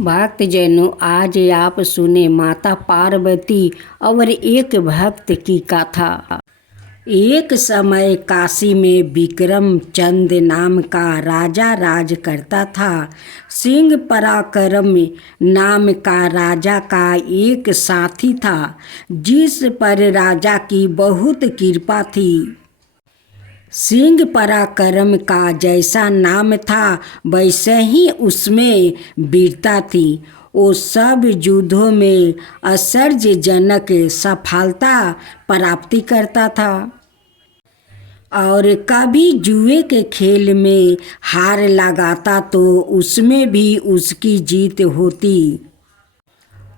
भक्तजनों, आज आप सुने माता पार्वती और एक भक्त की कथा। एक समय काशी में विक्रम चंद नाम का राजा राज करता था। सिंह पराक्रम नाम का राजा का एक साथी था, जिस पर राजा की बहुत कृपा थी। सिंह पराक्रम का जैसा नाम था, वैसे ही उसमें वीरता थी। वो सब युद्धों में आश्चर्यजनक सफलता प्राप्ति करता था और कभी जुए के खेल में हार लगाता तो उसमें भी उसकी जीत होती।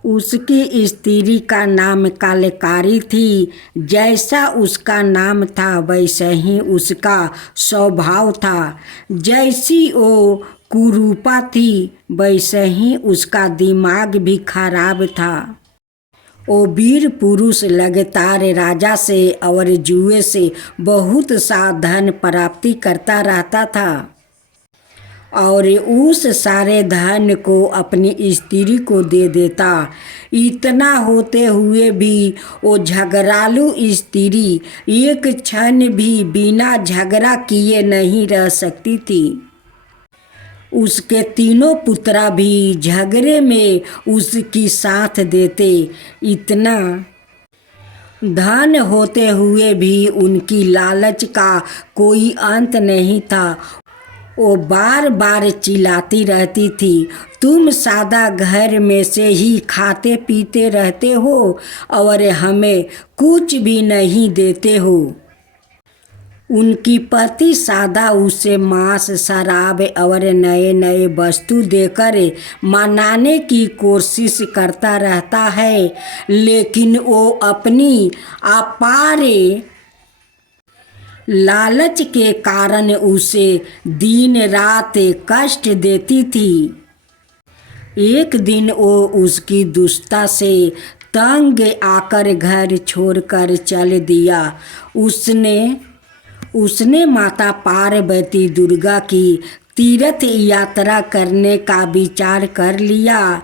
उसकी स्त्री का नाम कलकारी थी। जैसा उसका नाम था वैसे ही उसका स्वभाव था। जैसी वो कुरूपा थी वैसे ही उसका दिमाग भी खराब था। वो वीर पुरुष लगातार राजा से और जुए से बहुत सा धन प्राप्ति करता रहता था और उस सारे धन को अपनी स्त्री को दे देता। इतना होते हुए भी वो झगड़ालू स्त्री एक क्षण भी बिना झगड़ा किए नहीं रह सकती थी। उसके तीनों पुत्रा भी झगड़े में उसकी साथ देते। इतना धन होते हुए भी उनकी लालच का कोई अंत नहीं था। वो बार बार चिल्लाती रहती थी, तुम सादा घर में से ही खाते पीते रहते हो और हमें कुछ भी नहीं देते हो। उनकी पति सादा उसे मांस, शराब और नए नए वस्तु देकर मनाने की कोशिश करता रहता है, लेकिन वो अपनी अपार लालच के कारण उसे दिन रात कष्ट देती थी। एक दिन वो उसकी दुष्टता से तंग आकर घर छोड़कर चल दिया। उसने माता पार्वती दुर्गा की तीर्थ यात्रा करने का विचार कर लिया,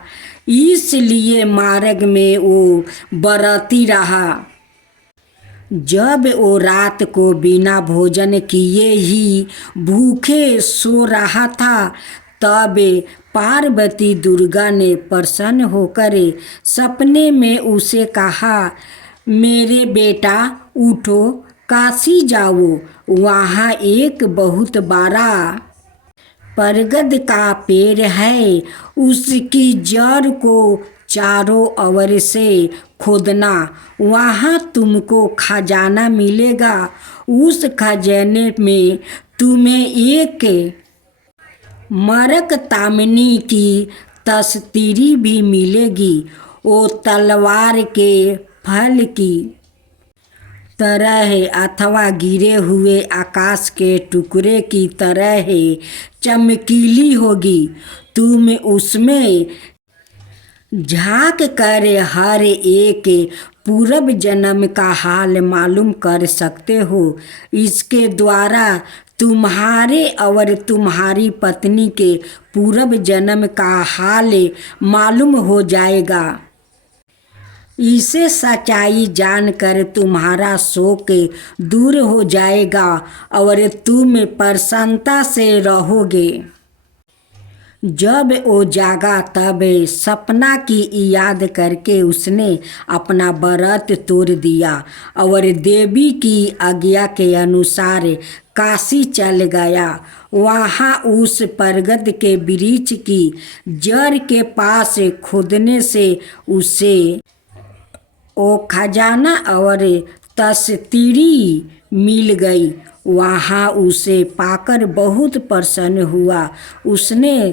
इसलिए मार्ग में वो बरती रहा। जब वो रात को बिना भोजन किए ही भूखे सो रहा था, तब पार्वती दुर्गा ने प्रसन्न होकर सपने में उसे कहा, मेरे बेटा उठो, काशी जाओ। वहाँ एक बहुत बड़ा बरगद का पेड़ है, उसकी जड़ को चारों ओर से खोदना, वहाँ तुमको खजाना मिलेगा। उस खजाने में तुम्हें एक मरक तामनी की तस्वीर भी मिलेगी। वो तलवार के फल की तरह अथवा गिरे हुए आकाश के टुकड़े की तरह चमकीली होगी। तुम उसमें झांक कर हर एक पूर्व जन्म का हाल मालूम कर सकते हो। इसके द्वारा तुम्हारे और तुम्हारी पत्नी के पूर्व जन्म का हाल मालूम हो जाएगा। इसे सच्चाई जानकर तुम्हारा शोक दूर हो जाएगा और तुम प्रसन्नता से रहोगे। जब वो जागा तब सपना की याद करके उसने अपना व्रत तोड़ दिया और देवी की आज्ञा के अनुसार काशी चल गया। वहाँ उस बरगद के वृक्ष की जड़ के पास खोदने से उसे वो खजाना और तस्वीर मिल गई। वहाँ उसे पाकर बहुत प्रसन्न हुआ। उसने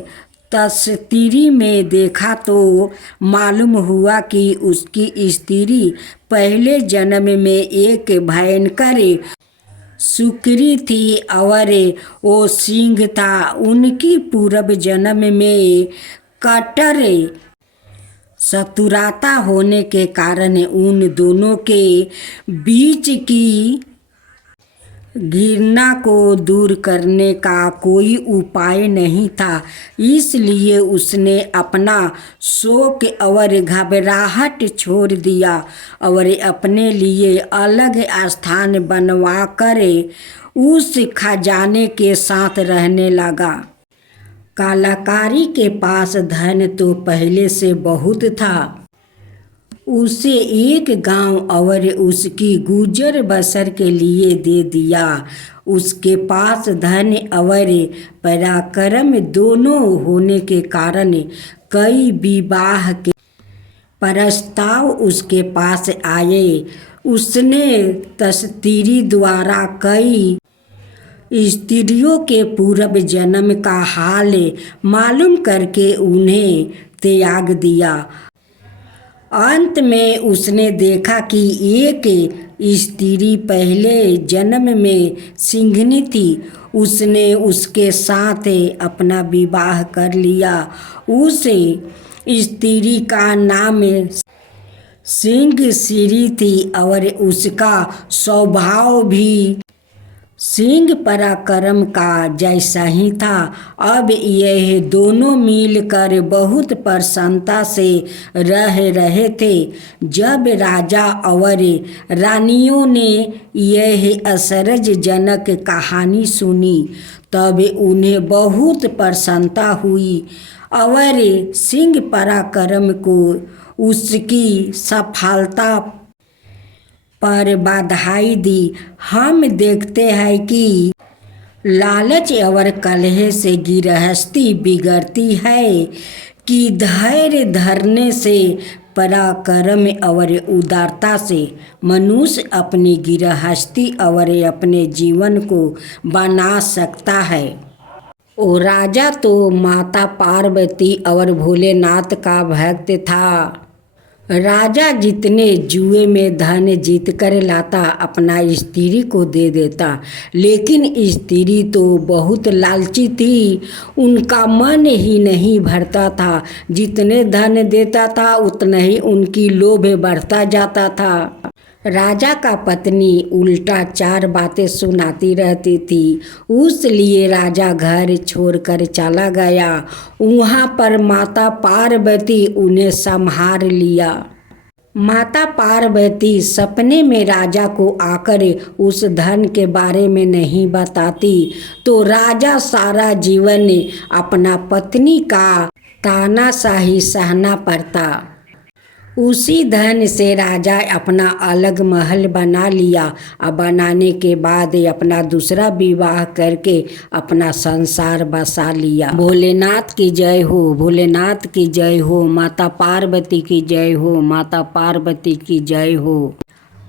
तस्वीर में देखा तो मालूम हुआ कि उसकी स्त्री पहले जन्म में एक भयंकर सुकरी थी और वो सिंह था। उनकी पूर्व जन्म में कट्टर शत्रुता होने के कारण उन दोनों के बीच की घृणा को दूर करने का कोई उपाय नहीं था, इसलिए उसने अपना शोक और घबराहट छोड़ दिया और अपने लिए अलग स्थान बनवाकर उस खजाने के साथ रहने लगा। कलाकारी के पास धन तो पहले से बहुत था। उसे एक गांव और उसकी गुजर बसर के लिए दे दिया। उसके पास धन और पराक्रम दोनों होने के कारण कई विवाह के प्रस्ताव उसके पास आए। उसने तस्तीरी द्वारा कई स्त्रियों के पूर्व जन्म का हाल मालूम करके उन्हें त्याग दिया। अंत में उसने देखा कि एक स्त्री पहले जन्म में सिंघनी थी। उसने उसके साथ अपना विवाह कर लिया। उस स्त्री का नाम सिंहश्री थी और उसका स्वभाव भी सिंह पराक्रम का जैसा ही था। अब यह दोनों मिलकर बहुत प्रसन्नता से रह रहे थे। जब राजा और रानियों ने यह आश्चर्यजनक कहानी सुनी तब उन्हें बहुत प्रसन्नता हुई और सिंह पराक्रम को उसकी सफलता पर बधाई दी। हम देखते हैं कि लालच और कलह से गृहस्थी बिगड़ती है कि धैर्य धरने से, पराक्रम और उदारता से मनुष्य अपनी गृहस्थी और अपने जीवन को बना सकता है। वो राजा तो माता पार्वती और भोलेनाथ का भक्त था। राजा जितने जुए में धन जीत कर लाता अपना स्त्री को दे देता, लेकिन स्त्री तो बहुत लालची थी। उनका मन ही नहीं भरता था। जितने धन देता था उतना ही उनकी लोभ बढ़ता जाता था। राजा का पत्नी उल्टा चार बातें सुनाती रहती थी। उसलिए राजा घर छोड़कर चला गया। वहाँ पर माता पार्वती उन्हें संभाल लिया। माता पार्वती सपने में राजा को आकर उस धन के बारे में नहीं बताती तो राजा सारा जीवन अपना पत्नी का तानाशाही सहना पड़ता। उसी धन से राजा अपना अलग महल बना लिया और बनाने के बाद अपना दूसरा विवाह करके अपना संसार बसा लिया। भोलेनाथ की जय हो, भोलेनाथ की जय हो, माता पार्वती की जय हो, माता पार्वती की जय हो।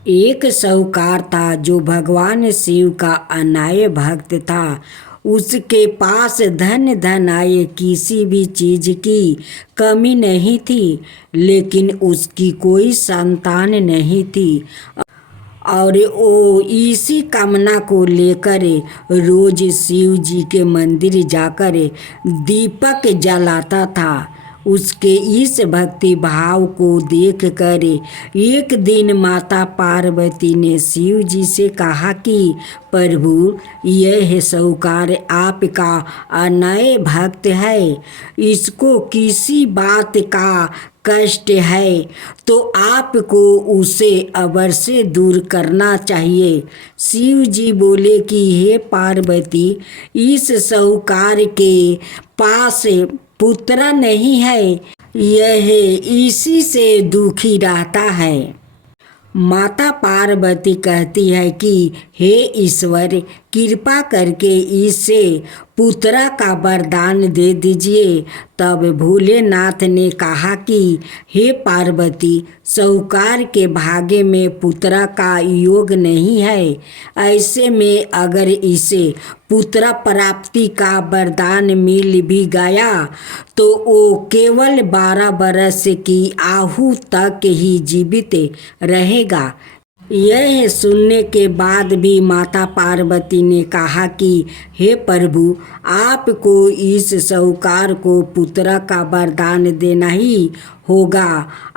एक साहूकार था जो भगवान शिव का अनाय भक्त था। उसके पास धन आए किसी भी चीज की कमी नहीं थी, लेकिन उसकी कोई संतान नहीं थी और वो इसी कामना को लेकर रोज शिव जी के मंदिर जाकर दीपक जलाता था। उसके इस भक्ति भाव को देखकर एक दिन माता पार्वती ने शिव जी से कहा कि प्रभु, यह साहूकार आपका अनय भक्त है, इसको किसी बात का कष्ट है तो आपको उसे अवश्य दूर करना चाहिए। शिव जी बोले कि हे पार्वती, इस साहूकार के पास पुत्र नहीं है, यह इसी से दुखी रहता है। माता पार्वती कहती है कि हे ईश्वर, कृपा करके इसे पुत्र का वरदान दे दीजिए। तब भोलेनाथ ने कहा कि हे पार्वती, साहूकार के भाग्य में पुत्र का योग नहीं है। ऐसे में अगर इसे पुत्र प्राप्ति का वरदान मिल भी गया तो वो केवल 12 बरस की आयु तक ही जीवित रहेगा। यह सुनने के बाद भी माता पार्वती ने कहा कि हे प्रभु, आपको इस साहूकार को पुत्र का वरदान देना ही होगा।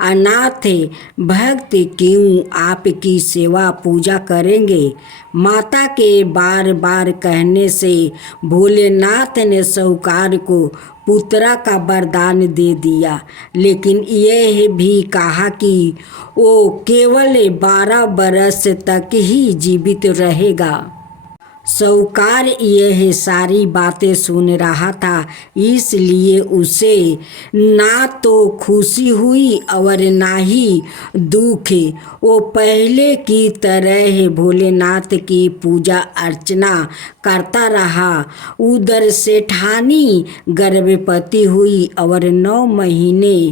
अनाथ भक्त क्यों आपकी सेवा पूजा करेंगे। माता के बार बार कहने से भोलेनाथ ने साहूकार को पुत्र का वरदान दे दिया, लेकिन यह भी कहा कि वो केवल 12 बरस तक ही जीवित रहेगा। साहूकार यह सारी बातें सुन रहा था, इसलिए उसे ना तो खुशी हुई और ना ही दुख। वो पहले की तरह भोलेनाथ की पूजा अर्चना करता रहा। उधर सेठानी गर्भवती हुई और 9 महीने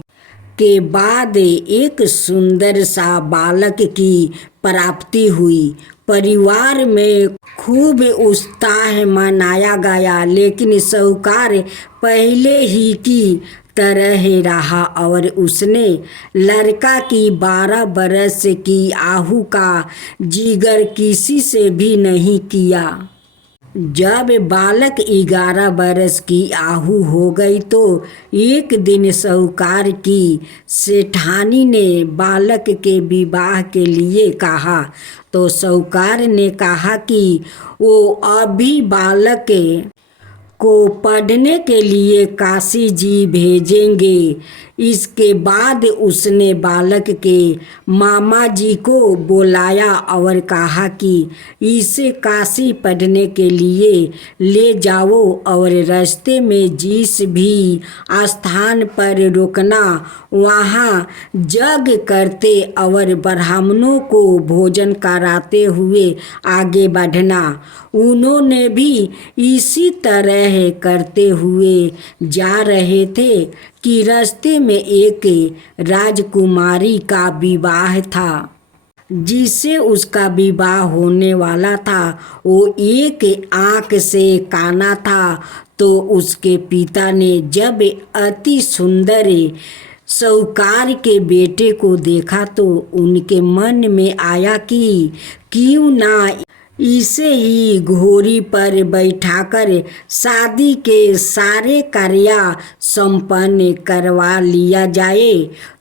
के बाद एक सुंदर सा बालक की प्राप्ति हुई। परिवार में खूब उत्साह मनाया गया, लेकिन साहूकार पहले ही की तरह रहा और उसने लड़का की 12 बरस की आहू का जिक्र किसी से भी नहीं किया। जब बालक 11 बरस की आहू हो गई तो एक दिन साहूकार की सेठानी ने बालक के विवाह के लिए कहा, तो साहूकार ने कहा कि वो अभी बालक को पढ़ने के लिए काशी जी भेजेंगे। इसके बाद उसने बालक के मामा जी को बुलाया और कहा कि इसे काशी पढ़ने के लिए ले जाओ और रास्ते में जिस भी स्थान पर रुकना वहाँ यज्ञ करते और ब्राह्मणों को भोजन कराते हुए आगे बढ़ना। उन्होंने भी इसी तरह करते हुए जा रहे थे कि रास्ते में एक राजकुमारी का विवाह था। जिससे उसका विवाह होने वाला था वो एक आँख से काना था। तो उसके पिता ने जब अति सुंदर साहूकार के बेटे को देखा तो उनके मन में आया कि क्यों ना इसे ही घोड़ी पर बैठाकर शादी के सारे कार्य संपन्न करवा लिया जाए।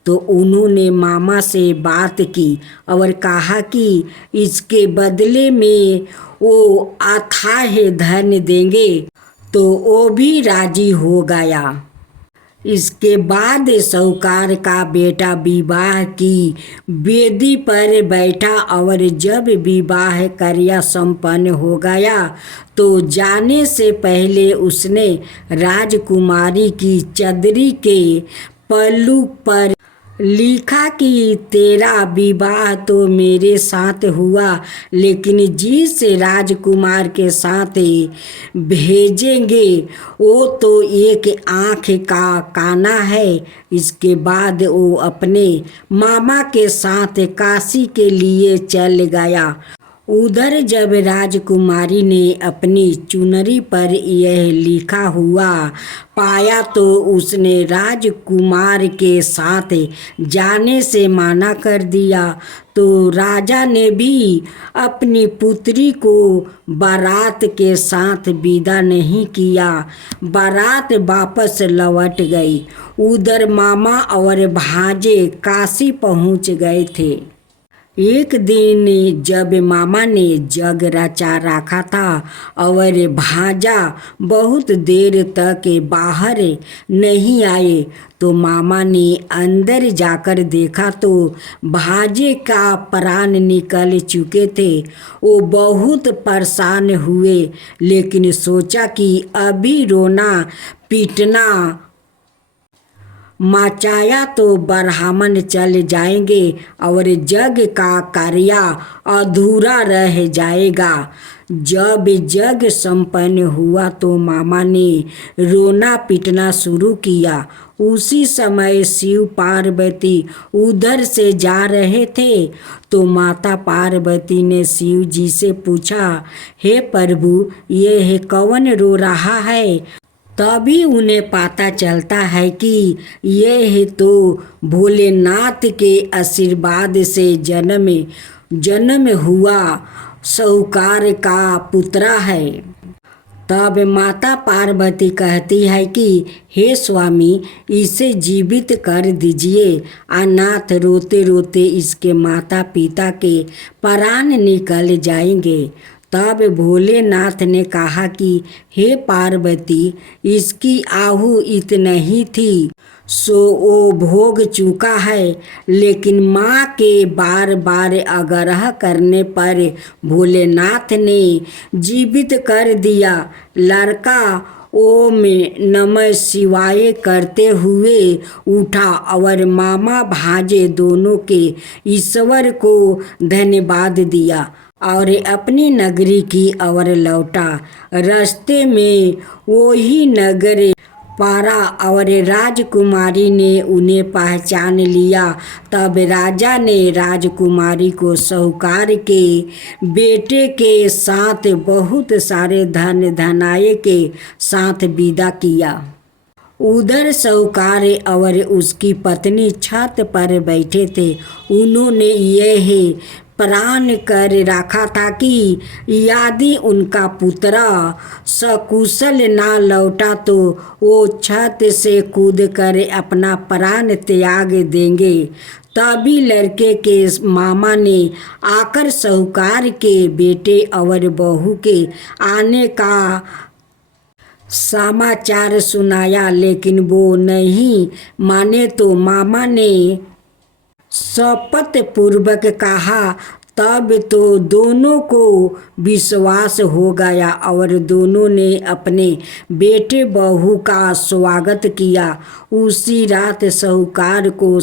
तो उन्होंने मामा से बात की और कहा कि इसके बदले में वो अथाह धन देंगे। तो वो भी राजी हो गया। इसके बाद साहूकार का बेटा विवाह की वेदी पर बैठा और जब विवाह कार्य संपन्न हो गया तो जाने से पहले उसने राजकुमारी की चदरी के पल्लू पर लिखा कि तेरा विवाह तो मेरे साथ हुआ, लेकिन जिस राजकुमार के साथ भेजेंगे वो तो एक आँख का काना है। इसके बाद वो अपने मामा के साथ काशी के लिए चल गया। उधर जब राजकुमारी ने अपनी चुनरी पर यह लिखा हुआ पाया तो उसने राजकुमार के साथ जाने से मना कर दिया। तो राजा ने भी अपनी पुत्री को बारात के साथ विदा नहीं किया। बारात वापस लौट गई। उधर मामा और भांजे काशी पहुंच गए थे। एक दिन जब मामा ने जग रचा रखा था और भांजा बहुत देर तक बाहर नहीं आए तो मामा ने अंदर जाकर देखा तो भांजे का प्राण निकल चुके थे। वो बहुत परेशान हुए, लेकिन सोचा कि अभी रोना पीटना मचाया तो ब्राह्मण चल जाएंगे और यज्ञ का कार्य अधूरा रह जाएगा। जब यज्ञ संपन्न हुआ तो मामा ने रोना पीटना शुरू किया। उसी समय शिव पार्वती उधर से जा रहे थे तो माता पार्वती ने शिव जी से पूछा, हे प्रभु, यह कौन रो रहा है। तभी उन्हें पता चलता है कि यह तो भोलेनाथ के आशीर्वाद से जन्मे जन्म हुआ साहूकार का पुत्रा है। तब माता पार्वती कहती है कि हे स्वामी, इसे जीवित कर दीजिए। अनाथ रोते रोते इसके माता पिता के प्राण निकल जाएंगे। तब भोलेनाथ ने कहा कि हे पार्वती, इसकी आहु इतना ही थी, सो वो भोग चुका है। लेकिन माँ के बार बार आग्रह करने पर भोलेनाथ ने जीवित कर दिया। लड़का ओम नमः शिवाय करते हुए उठा और मामा भांजे दोनों के ईश्वर को धन्यवाद दिया और अपनी नगरी की ओर लौटा। रास्ते में वही नगर पारा और राजकुमारी ने उन्हें पहचान लिया। तब राजा ने राजकुमारी को साहूकार के बेटे के साथ बहुत सारे धन धनाये के साथ विदा किया। उधर साहूकार और उसकी पत्नी छत पर बैठे थे। उन्होंने यह प्रण कर रखा था कि यदि उनका पुत्र सकुशल ना लौटा तो वो छत से कूदकर अपना प्राण त्याग देंगे। तभी लड़के के मामा ने आकर साहूकार के बेटे और बहू के आने का समाचार सुनाया, लेकिन वो नहीं माने तो मामा ने शपथ पूर्वक कहा। तब तो दोनों को विश्वास हो गया और दोनों ने अपने बेटे बहू का स्वागत किया। उसी रात साहूकार को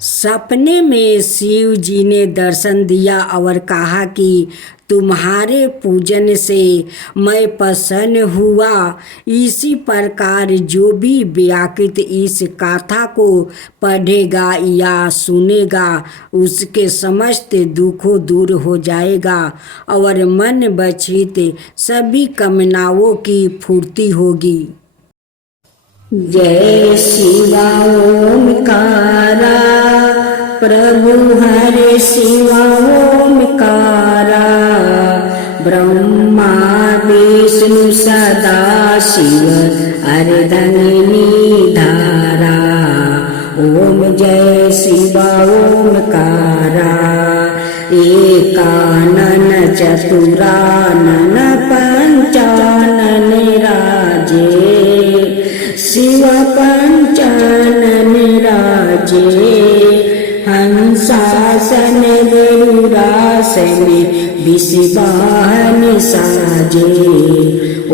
सपने में शिव जी ने दर्शन दिया और कहा कि तुम्हारे पूजन से मैं प्रसन्न हुआ। इसी प्रकार जो भी व्याकृत इस कथा को पढ़ेगा या सुनेगा उसके समस्त दुखों दूर हो जाएगा और मन बचित सभी कामनाओं की पूर्ति होगी। जय शिवा ओमकारा, प्रभु हरे शिवा ओमकारा। ब्रह्मा विष्णु सदा शिव अर्धंगिनी धारा। ओम जय शिवा ओमकारा। एकानन चतुरानन पंचानन राजे। शिव पंचानन राजे। हंसासन गरुड़ासन विषवाहन साजे।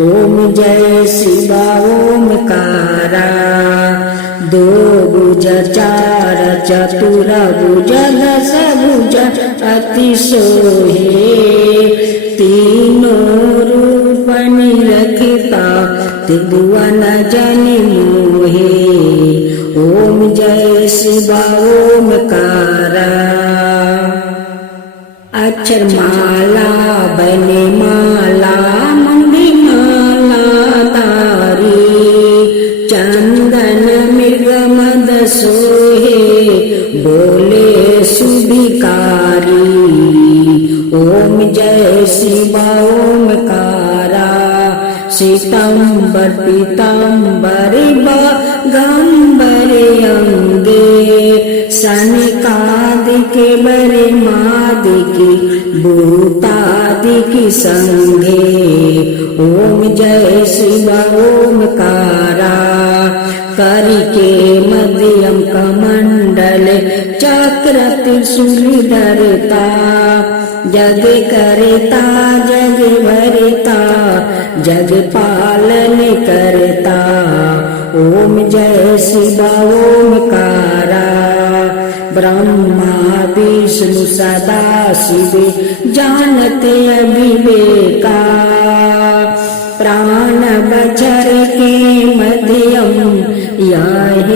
ओम जय शिवा ओमकारा। दो भुज चार चतुर भुज दस भुज अति सोहे। तीनों रूप निरखता त्रिभुवन जन मोहे। ओम जय शिवा ओमकारा। अक्षर माला बने माला मंगी माला तारी। चंदन मृग मद सोहे बोले सुभिकारी। ओम जय शिवा ओमकारा। श्वेतांबर पीतांबर बागंबर अंगे। सनकादिक बरे मादिकी भूतादिकी संगे। ओम जय शिवा ओमकारा। करिके मध्यम कमंडल चक्र त्रिशूल धरता। जग करता जग भरता जग पालन करता। ओम जय शिवा ओमकारा। ब्रह्मा विष्णु सदा शिव जानते अविवेका। प्राण बचर के मध्यम यह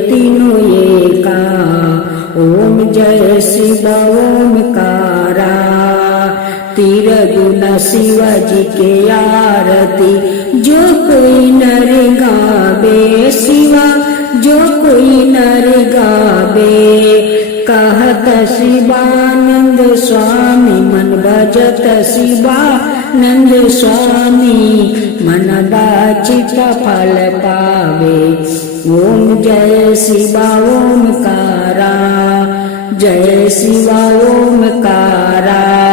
तीनों एका। ओम जय शिवा ओमकारा। तिरगुण शिव जी के आरती जो कोई नर गावे। शिवा जो कोई नर गावे। कहत शिवानंद स्वामी भजत शिवानंद स्वामी मन वांछित फल पावे। ओम जय शिवा ओमकारा, जय शिवा ओमकारा।